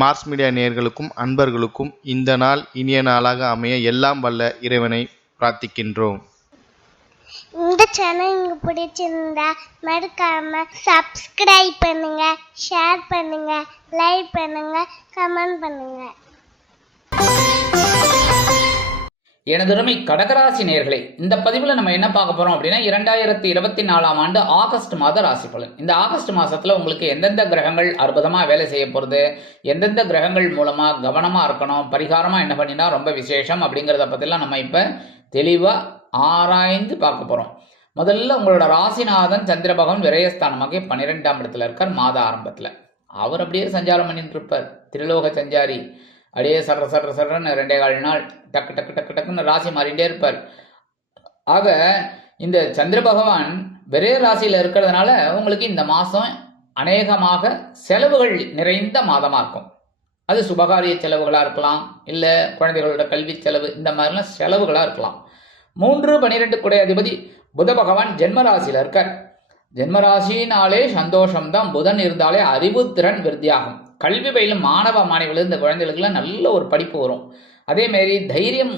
Mars media நேயர்களுக்கும் அன்பர்களுக்கும் இந்த நாள் இனிய நாளாக அமைய எல்லாம் வல்ல இறைவனை பிரார்த்திக்கின்றோம். இந்த சேனல் உங்களுக்கு பிடிச்சிருந்தா மறக்காம சப்ஸ்கிரைப் பண்ணுங்க, ஷேர் பண்ணுங்க, லைக் பண்ணுங்க, கமெண்ட் பண்ணுங்க. எனதுரிமை கடகராசி நேயர்களே, இந்த பதிவில் நம்ம என்ன பார்க்க போறோம் அப்படின்னா 2024ஆம் ஆண்டு ஆகஸ்ட் மாத ராசி பலன். இந்த ஆகஸ்ட் மாசத்துல உங்களுக்கு எந்தெந்த கிரகங்கள் அற்புதமா வேலை செய்ய போறது, எந்தெந்த கிரகங்கள் மூலமா கவனமா இருக்கணும், பரிகாரமா என்ன பண்ணினா ரொம்ப விசேஷம் அப்படிங்கிறத பத்திலாம் நம்ம இப்ப தெளிவா ஆராய்ந்து பார்க்க போறோம். முதல்ல உங்களோட ராசிநாதன் சந்திர பகவான் விரயஸ்தானமாக 12ஆம் இடத்துல இருக்கார். மாத ஆரம்பத்துல அவர் அப்படியே சஞ்சாரம் பண்ணிட்டு இருப்பார். திரிலோக சஞ்சாரி அப்படியே சர்றன்னு 2.25 நாள் டக்கு டக்கு டக்கு டக்குன்னு ராசி மாறிட்டே இருப்பார். ஆக இந்த சந்திர பகவான் விரய ராசியில இருக்கிறதுனால உங்களுக்கு இந்த மாசம் அநேகமாக செலவுகள் நிறைந்த மாதமா இருக்கும். அது சுபகாரிய செலவுகளா இருக்கலாம், இல்ல குழந்தைகளோட கல்வி செலவு, இந்த மாதிரிலாம் செலவுகளா இருக்கலாம். 3-12 குடை அதிபதி புத பகவான் ஜென்மராசியில இருக்கார். ஜென்மராசினாலே சந்தோஷம்தான். புதன் இருந்தாலே அறிவுத்திறன் விருத்தியாகும். கல்வி பயிலும் மாணவ மாணவிகள் இந்த குழந்தைகளுக்குலாம் நல்ல ஒரு படிப்பு வரும். அதே மாதிரி தைரியம்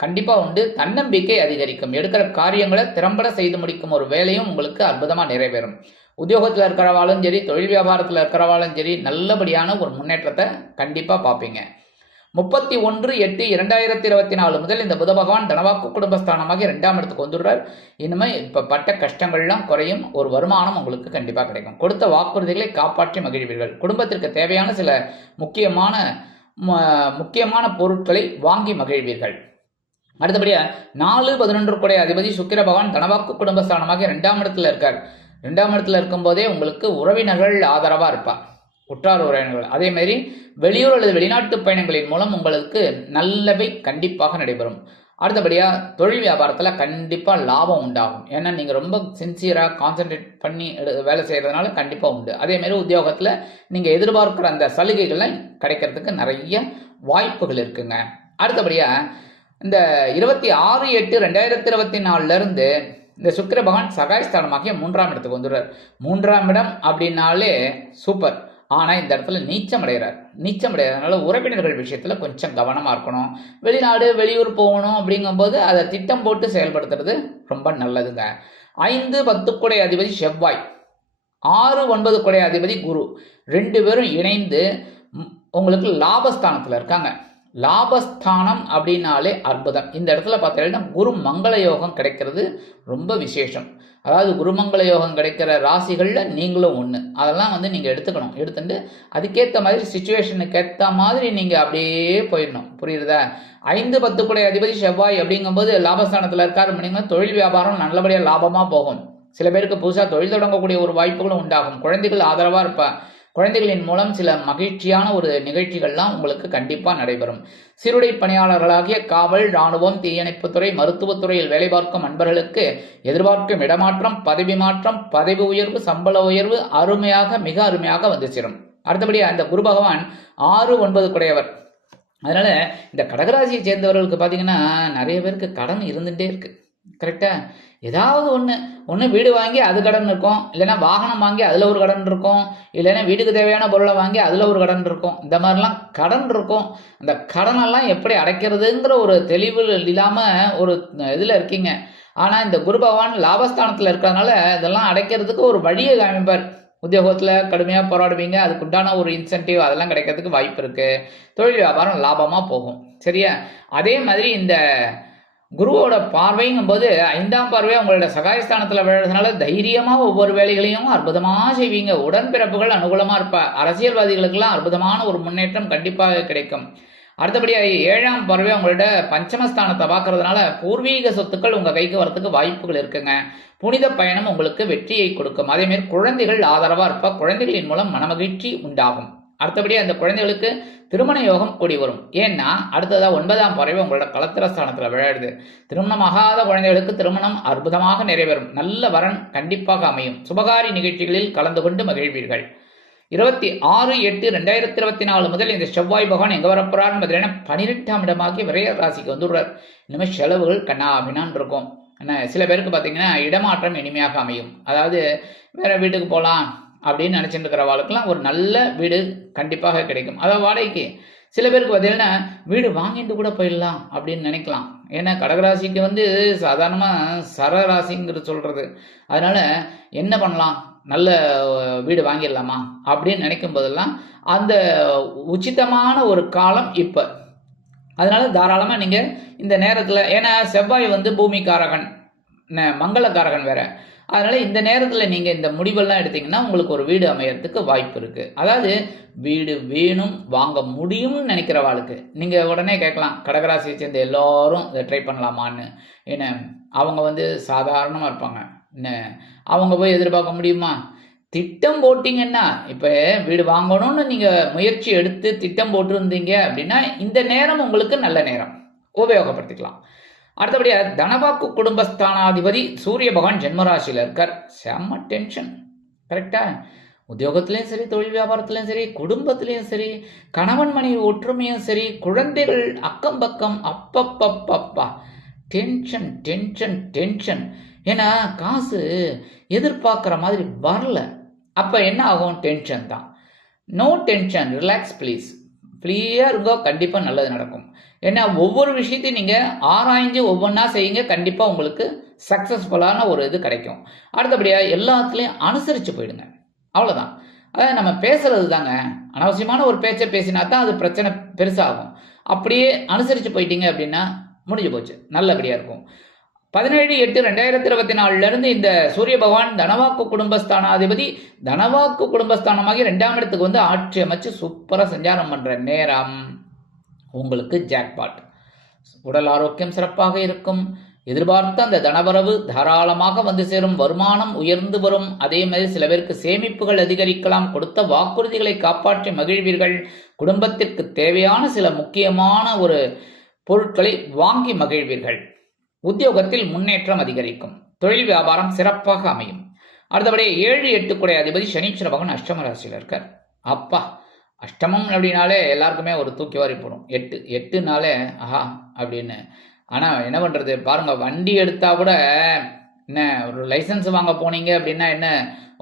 கண்டிப்பா உண்டு. தன்னம்பிக்கை அதிகரிக்கும். எடுக்கிற காரியங்களை திறம்பட செய்து முடிக்கும் ஒரு வேலையும் உங்களுக்கு அற்புதமா நிறைவேறும். உத்தியோகத்தில் இருக்கிறவாலும் சரி, தொழில் வியாபாரத்தில் இருக்கிறவாலும் சரி, நல்லபடியான ஒரு முன்னேற்றத்தை கண்டிப்பா பார்ப்பீங்க. 31/8/2024 முதல் இந்த புத பகவான் தனவாக்கு குடும்பஸ்தானமாக 2ஆம் இடத்துக்கு வந்துடுறார். இனிமே இப்ப பட்ட கஷ்டங்கள்லாம் குறையும். ஒரு வருமானம் உங்களுக்கு கண்டிப்பா கிடைக்கும். கொடுத்த வாக்குறுதிகளை காப்பாற்றி மகிழ்வீர்கள். குடும்பத்திற்கு தேவையான சில முக்கியமான பொருட்களை வாங்கி மகிழ்வீர்கள். அடுத்தபடியா 4-11 குடை அதிபதி சுக்கிர பகவான் தனவாக்கு குடும்பஸ்தானமாக 2ஆம் இடத்துல இருக்கார். 2ஆம் இடத்துல இருக்கும் போதே உங்களுக்கு உறவினர்கள் ஆதரவா இருப்பார், உற்றார் உறவினர்கள். அதே மாதிரி வெளியூர் அல்லது வெளிநாட்டு பயணங்களின் மூலம் உங்களுக்கு நல்லவை கண்டிப்பாக நடைபெறும். அடுத்தபடியா தொழில் வியாபாரத்தில் கண்டிப்பா லாபம் உண்டாகும். ஏன்னா நீங்க ரொம்ப சின்சியரா கான்சென்ட்ரேட் பண்ணி வேலை செய்யறதுனால கண்டிப்பா உண்டு. அதே மாதிரி உத்தியோகத்துல நீங்க எதிர்பார்க்கிற அந்த சலுகைகள்லாம் கிடைக்கிறதுக்கு நிறைய வாய்ப்புகள் இருக்குங்க. அடுத்தபடியா இந்த 26/8/2024 இருந்து இந்த சுக்கிர பகவான் சகாயஸ்தானமாகிய 3ஆம் இடத்துக்கு வந்துடுறார். 3ஆம் இடம் அப்படின்னாலே சூப்பர். ஆனா இந்த இடத்துல நீச்சம் அடைகிறதுனால உறவினர்கள் விஷயத்துல கொஞ்சம் கவனமா இருக்கணும். வெளிநாடு வெளியூர் போகணும் அப்படிங்கும்போது அதை திட்டம் போட்டு செயல்படுத்துறது ரொம்ப நல்லதுங்க. 5-10 குடை அதிபதி செவ்வாய், 6-9 குடை அதிபதி குரு, 2 பேரும் இணைந்து உங்களுக்கு லாபஸ்தானத்துல இருக்காங்க. லாபஸ்தானம் அப்படின்னாலே அற்புதம். இந்த இடத்துல பார்த்தீங்கன்னா குரு மங்கள யோகம் கிடைக்கிறது ரொம்ப விசேஷம். அதாவது குருமங்கள யோகம் கிடைக்கிற ராசிகள்ல நீங்களும் ஒண்ணு. அதெல்லாம் நீங்க எடுத்துக்கணும். எடுத்துட்டு அதுக்கேற்ற மாதிரி சிச்சுவேஷனுக்கு ஏற்ற மாதிரி நீங்க அப்படியே போயிடணும். புரியுதா? 5-10 குடை அதிபதி செவ்வாய் அப்படிங்கும்போது லாபஸ்தானத்துல இருக்காரு அப்படின்னா தொழில் வியாபாரம் நல்லபடியா லாபமா போகும். சில பேருக்கு புதுசா தொழில் தொடங்கக்கூடிய ஒரு வாய்ப்புகளும் உண்டாகும். குழந்தைகள் ஆதரவா இருப்பா. குழந்தைகளின் மூலம் சில மகிழ்ச்சியான ஒரு நிகழ்ச்சிகள்லாம் உங்களுக்கு கண்டிப்பா நடைபெறும். சிறுடை பணியாளர்களாகிய காவல், இராணுவம், தீயணைப்புத்துறை, மருத்துவத்துறையில் வேலை பார்க்கும் அன்பர்களுக்கு எதிர்பார்க்கும் இடமாற்றம், பதவி மாற்றம், பதவி உயர்வு, சம்பள உயர்வு மிக அருமையாக வந்து சேரும். அடுத்தபடி அந்த குரு பகவான் 6-9 குடையவர். அதனால இந்த கடகராசியை சேர்ந்தவர்களுக்கு பார்த்தீங்கன்னா நிறைய பேருக்கு கடன் இருந்துகிட்டே இருக்கு. கரெக்டா? ஏதாவது ஒன்று வீடு வாங்கி அது கடன் இருக்கும், இல்லைன்னா வாகனம் வாங்கி அதில் ஒரு கடன் இருக்கும், இல்லைன்னா வீட்டுக்கு தேவையான பொருளை வாங்கி அதில் ஒரு கடன் இருக்கும். இந்த மாதிரிலாம் கடன் இருக்கும். அந்த கடனெல்லாம் எப்படி அடைக்கிறதுங்கிற ஒரு தெளிவு இல்லாமல் ஒரு இதில் இருக்கீங்க. ஆனால் இந்த குரு பகவான் லாபஸ்தானத்தில் இருக்கிறதுனால இதெல்லாம் அடைக்கிறதுக்கு ஒரு வழியை காமிப்பார். உத்தியோகத்தில் கடுமையாக போராடுவீங்க, அதுக்கு உண்டான ஒரு இன்சென்டிவ் அதெல்லாம் கிடைக்கிறதுக்கு வாய்ப்பு இருக்குது. தொழில் வியாபாரம் லாபமாக போகும். சரியா? அதே மாதிரி இந்த குருவோட பார்வைங்கும் போது 5ஆம் பார்வையா உங்களோட சகாயஸ்தானத்துல விழுறதுனால தைரியமா ஒவ்வொரு வேலைகளையும் அற்புதமா செய்வீங்க. உடன்பிறப்புகள் அனுகூலமா இருப்பா. அரசியல்வாதிகளுக்கெல்லாம் அற்புதமான ஒரு முன்னேற்றம் கண்டிப்பாக கிடைக்கும். அடுத்தபடியாக 7ஆம் பார்வையா உங்களோட பஞ்சமஸ்தானத்தை பார்க்கறதுனால பூர்வீக சொத்துக்கள் உங்க கைக்கு வரத்துக்கு வாய்ப்புகள் இருக்குங்க. புனித பயணம் உங்களுக்கு வெற்றியை கொடுக்கும். அதே மாதிரி குழந்தைகள் ஆதரவா இருப்பா. குழந்தைகளின் மூலம் மனமகிழ்ச்சி உண்டாகும். அடுத்தபடி அந்த குழந்தைகளுக்கு திருமண யோகம் கூடி வரும். ஏன்னா அடுத்ததா 9ஆம் பார்வை உங்களோட களத்திரஸ்தானத்துல விளையாடுது. திருமணமாகாத குழந்தைகளுக்கு திருமணம் அற்புதமாக நிறைவேறும். நல்ல வரன் கண்டிப்பாக அமையும். சுபகாரி நிகழ்ச்சிகளில் கலந்து கொண்டு மகிழ்வீர்கள். 26/8/2024 முதல் இந்த செவ்வாய் பகவான் எங்க வரப்போறார் பார்த்தீங்கன்னா 12ஆம் இடமாகி விரைய ராசிக்கு வந்துடுறார். இனிமேல் செலவுகள் கண்ணாபின்னான் இருக்கும். சில பேருக்கு பார்த்தீங்கன்னா இடமாற்றம் இனிமையாக அமையும். அதாவது வேற வீட்டுக்கு போகலாம், அப்படின்னு நினச்சிட்டு இருக்கிறவாளுக்கெல்லாம் ஒரு நல்ல வீடு கண்டிப்பாக கிடைக்கும். அதாவது வாடகைக்கு. சில பேருக்கு பார்த்தீங்கன்னா வீடு வாங்கிட்டு கூட போயிடலாம் அப்படின்னு நினைக்கலாம். ஏன்னா கடகராசிக்கு வந்து சாதாரணமாக சரராசிங்கிறது சொல்கிறது. அதனால் என்ன பண்ணலாம், நல்ல வீடு வாங்கிடலாமா அப்படின்னு நினைக்கும் போதெல்லாம் அந்த உச்சிதமான ஒரு காலம் இப்போ. அதனால தாராளமாக நீங்கள் இந்த நேரத்தில், ஏன்னா செவ்வாய் வந்து பூமிக்காரகன், மங்களக்காரகன் வேற. அதனால் இந்த நேரத்தில் நீங்கள் இந்த முடிவெல்லாம் எடுத்தீங்கன்னா உங்களுக்கு ஒரு வீடு அமையறதுக்கு வாய்ப்பு இருக்குது. அதாவது வீடு வேணும், வாங்க முடியும்னு நினைக்கிறவாளுக்கு நீங்கள் உடனே கேட்கலாம், கடகராசியை சேர்ந்த எல்லோரும் இதை ட்ரை பண்ணலாமான்னு. ஏன்னா அவங்க வந்து சாதாரணமாக இருப்பாங்க. என்ன அவங்க போய் எதிர்பார்க்க முடியுமா? திட்டம் போட்டிங்கன்னா, இப்போ வீடு வாங்கணும்னு நீங்கள் முயற்சி எடுத்து திட்டம் போட்டிருந்தீங்க அப்படின்னா இந்த நேரம் உங்களுக்கு நல்ல நேரம், உபயோகப்படுத்திக்கலாம். அடுத்தபடியாக தனவாக்கு குடும்பஸ்தானாதிபதி சூரிய பகவான் ஜென்மராசியில் இருக்கார். செம்ம டென்ஷன். கரெக்டா? உத்தியோகத்திலையும் சரி, தொழில் வியாபாரத்திலையும் சரி, குடும்பத்திலையும் சரி, கணவன் மனைவி ஒற்றுமையும் சரி, குழந்தைகள் அக்கம் பக்கம், அப்பப்பப்பப்பா டென்ஷன் டென்ஷன் டென்ஷன். ஏன்னா காசு எதிர்பார்க்குற மாதிரி வரல. அப்போ என்ன ஆகும்? டென்ஷன் தான். No tension, relax please. ஃப்ரீயாக இருங்கோ, கண்டிப்பாக நல்லது நடக்கும். ஏன்னா ஒவ்வொரு விஷயத்தையும் நீங்கள் ஆராய்ஞ்சு ஒவ்வொன்றா செய்யுங்க, கண்டிப்பாக உங்களுக்கு சக்ஸஸ்ஃபுல்லான ஒரு இது கிடைக்கும். அடுத்தபடியாக எல்லாத்துலேயும் அனுசரித்து போயிடுங்க, அவ்வளோதான். அதாவது நம்ம பேசுறது தாங்க, அனாவசியமான ஒரு பேச்சை பேசினா தான் அது பிரச்சனை பெருசாகும். அப்படியே அனுசரித்து போயிட்டீங்க அப்படின்னா முடிஞ்சு போச்சு, நல்லபடியாக இருக்கும். 17/8/2024 இந்த சூரிய பகவான் தனவாக்கு குடும்பஸ்தானாதிபதி தனவாக்கு குடும்பஸ்தானமாகி 2ஆம் இடத்துக்கு வந்து ஆட்சி அமைச்சு சூப்பராக சஞ்சாரம் பண்ணுற நேரம் உங்களுக்கு ஜாக்பாட். உடல் ஆரோக்கியம் சிறப்பாக இருக்கும். எதிர்பார்த்த அந்த தனவரவு தாராளமாக வந்து சேரும். வருமானம் உயர்ந்து வரும். அதே மாதிரி சில பேருக்கு சேமிப்புகள் அதிகரிக்கலாம். கொடுத்த வாக்குறுதிகளை காப்பாற்றி மகிழ்வீர்கள். குடும்பத்திற்கு தேவையான சில முக்கியமான ஒரு பொருட்களை வாங்கி மகிழ்வீர்கள். உத்தியோகத்தில் முன்னேற்றம் அதிகரிக்கும். தொழில் வியாபாரம் சிறப்பாக அமையும். அடுத்தபடி 7-8 குடை அதிபதி சனீஸ்வர பகவான் அஷ்டம ராசியில் இருக்கார். அப்பா, அஷ்டமம் அப்படின்னாலே எல்லாருக்குமே ஒரு தூக்கி வாரி போடும். 8 ஆஹா அப்படின்னு. ஆனால் என்ன பண்ணுறது பாருங்க, வண்டி எடுத்தால் கூட என்ன, ஒரு லைசன்ஸ் வாங்க போனீங்க அப்படின்னா என்ன,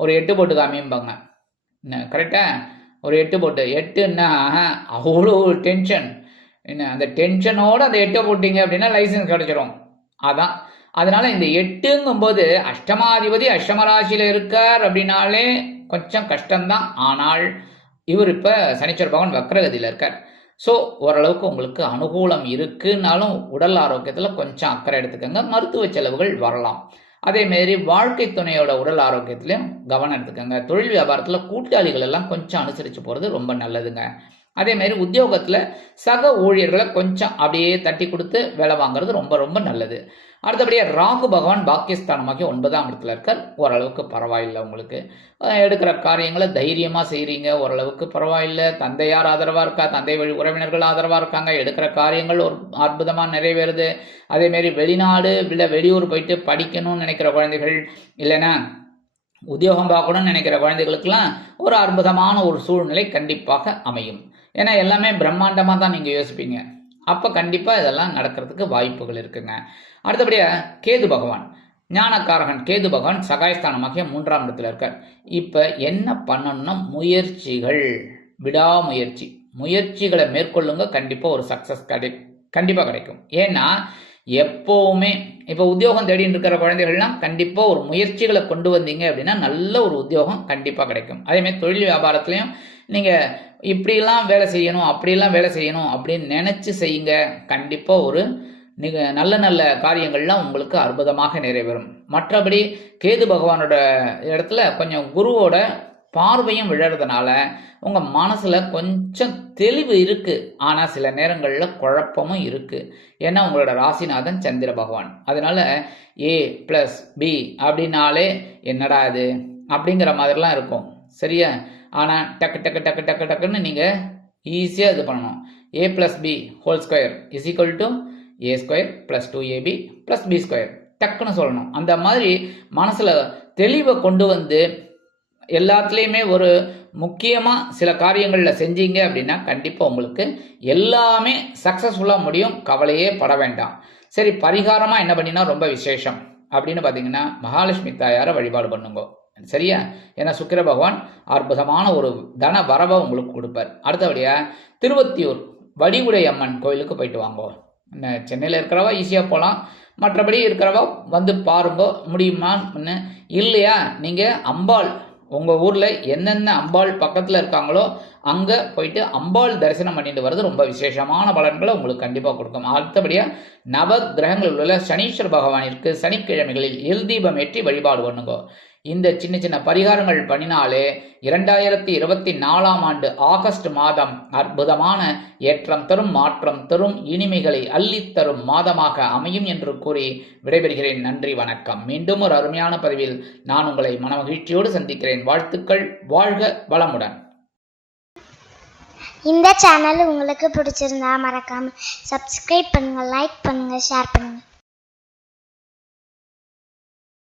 ஒரு 8 போட்டு காமியும்பாங்க. என்ன கரெக்டா? ஒரு 8 போட்டு 8ன்னா அவ்வளோ டென்ஷன். என்ன அந்த டென்ஷனோடு அந்த 8 போட்டிங்க அப்படின்னா லைசன்ஸ் கிடச்சிரும். அதான். அதனால இந்த 8ங்கும்போது அஷ்டமாதிபதி அஷ்டமராசியில் இருக்கார் அப்படின்னாலே கொஞ்சம் கஷ்டம்தான். ஆனால் இவர் இப்போ சனீஸ்வர பகவான் வக்ரகதியில் இருக்கார். ஸோ ஓரளவுக்கு உங்களுக்கு அனுகூலம் இருக்குன்னாலும் உடல் ஆரோக்கியத்தில் கொஞ்சம் அக்கறை எடுத்துக்கோங்க. மருத்துவ செலவுகள் வரலாம். அதேமாரி வாழ்க்கை துணையோட உடல் ஆரோக்கியத்திலையும் கவனம் எடுத்துக்கோங்க. தொழில் வியாபாரத்தில் கூட்டாளிகள் எல்லாம் கொஞ்சம் அனுசரித்து போகிறது ரொம்ப நல்லதுங்க. அதேமாரி உத்தியோகத்தில் சக ஊழியர்களை கொஞ்சம் அப்படியே தட்டி கொடுத்து வேலை வாங்குறது ரொம்ப ரொம்ப நல்லது. அடுத்தபடியாக ராகு பகவான் பாக்கியஸ்தானமாகி 9ஆம் இடத்துல இருக்கார். ஓரளவுக்கு பரவாயில்லை. உங்களுக்கு எடுக்கிற காரியங்களை தைரியமாக செய்கிறீங்க, ஓரளவுக்கு பரவாயில்லை. தந்தையார் ஆதரவாக இருக்கா, தந்தை வழி உறவினர்கள் ஆதரவாக இருக்காங்க. எடுக்கிற காரியங்கள் ஒரு அற்புதமாக நிறைவேறுது. அதேமாரி வெளிநாடு இல்லை வெளியூர் போயிட்டு படிக்கணும்னு நினைக்கிற குழந்தைகள், இல்லைன்னா உத்தியோகம் பார்க்கணும்னு நினைக்கிற குழந்தைகளுக்கெல்லாம் ஒரு அற்புதமான ஒரு சூழ்நிலை கண்டிப்பாக அமையும். ஏன்னா எல்லாமே பிரம்மாண்டமாக தான் நீங்கள் யோசிப்பீங்க. அப்போ கண்டிப்பாக இதெல்லாம் நடக்கிறதுக்கு வாய்ப்புகள் இருக்குங்க. அடுத்தபடியாக கேது பகவான் ஞானக்காரகன் கேது பகவான் சகாயஸ்தானமாகிய 3ஆம் இடத்துல இருக்கார். இப்போ என்ன பண்ணணும்னா முயற்சிகள், முயற்சிகளை மேற்கொள்ளுங்க. கண்டிப்பாக ஒரு சக்ஸஸ் கண்டிப்பாக கிடைக்கும். ஏன்னா எப்போவுமே இப்போ உத்தியோகம் தேடிட்டு இருக்கிற குழந்தைகள்லாம் கண்டிப்பாக ஒரு முயற்சிகளை கொண்டு வந்தீங்க அப்படின்னா நல்ல ஒரு உத்தியோகம் கண்டிப்பாக கிடைக்கும். அதேமாதிரி தொழில் வியாபாரத்துலையும் நீங்கள் இப்படிலாம் வேலை செய்யணும் அப்படிலாம் வேலை செய்யணும் அப்படின்னு நினச்சி செய்யுங்க. கண்டிப்பாக ஒரு நல்ல நல்ல காரியங்கள்லாம் உங்களுக்கு அற்புதமாக நிறைவேறும். மற்றபடி கேது பகவானோட இடத்துல கொஞ்சம் குருவோட பார்வையும் விழறதுனால உங்கள் மனசில் கொஞ்சம் தெளிவு இருக்குது. ஆனால் சில நேரங்களில் குழப்பமும் இருக்குது. ஏன்னா உங்களோட ராசிநாதன் சந்திர பகவான். அதனால் A+B அப்படின்னாலே என்னடா இது அப்படிங்கிற மாதிரிலாம் இருக்கும். சரியா? ஆனால் டக்கு டக்கு டக்கு டக்கு டக்குன்னு நீங்கள் ஈஸியாக இது பண்ணணும். A+B² = A² + 2AB + B². டக்குன்னு சொல்லணும். அந்த மாதிரி மனசில் தெளிவை கொண்டு வந்து எல்லாத்துலேயுமே ஒரு முக்கியமாக சில காரியங்களில் செஞ்சீங்க அப்படின்னா கண்டிப்பாக உங்களுக்கு எல்லாமே சக்ஸஸ்ஃபுல்லாக முடியும். கவலையே பட வேண்டாம். சரி, பரிகாரமாக என்ன பண்ணினா ரொம்ப விசேஷம் அப்படின்னு பார்த்தீங்கன்னா மகாலட்சுமி தாயாரை வழிபாடு பண்ணுங்க. சரியா? ஏன்னா சுக்கிர பகவான் அற்புதமான ஒரு தன வரவை உங்களுக்கு கொடுப்பார். அடுத்தபடியாக திருவத்தியூர் வடிவுடை அம்மன் கோயிலுக்கு போயிட்டு வாங்கோ. சென்னையில் இருக்கிறவா ஈஸியாக போகலாம், மற்றபடி இருக்கிறவா வந்து பாருங்க முடியுமான்னு. இல்லையா நீங்கள் அம்பாள் உங்கள் ஊரில் என்னென்ன அம்பாள் பக்கத்தில் இருக்காங்களோ அங்கே போயிட்டு அம்பாள் தரிசனம் பண்ணிட்டு வர்றது ரொம்ப விசேஷமான பலன்களை உங்களுக்கு கண்டிப்பாக கொடுக்கும். அடுத்தபடியாக நவ கிரகங்களில் உள்ள சனீஸ்வர பகவானிற்கு சனிக்கிழமைகளில் எல் தீபம் ஏற்றி வழிபாடு பண்ணுங்க. இந்த சின்ன சின்ன பரிகாரங்கள் பண்ணினாலே 2024ஆம் ஆண்டு ஆகஸ்ட் மாதம் அற்புதமான ஏற்றம் தரும் மாற்றம் தரும் இனிமைகளை அள்ளித்தரும் மாதமாக அமையும் என்று கூறி விடைபெறுகிறேன். நன்றி, வணக்கம். மீண்டும் ஒரு அருமையான பதிவில் நான் உங்களை மனமகிழ்ச்சியோடு சந்திக்கிறேன். வாழ்த்துக்கள். வாழ்க வளமுடன். இந்த சேனல் உங்களுக்கு பிடிச்சிருந்தா மறக்காம சப்ஸ்கிரைப் பண்ணுங்க, லைக் பண்ணுங்க, ஷேர் பண்ணுங்க.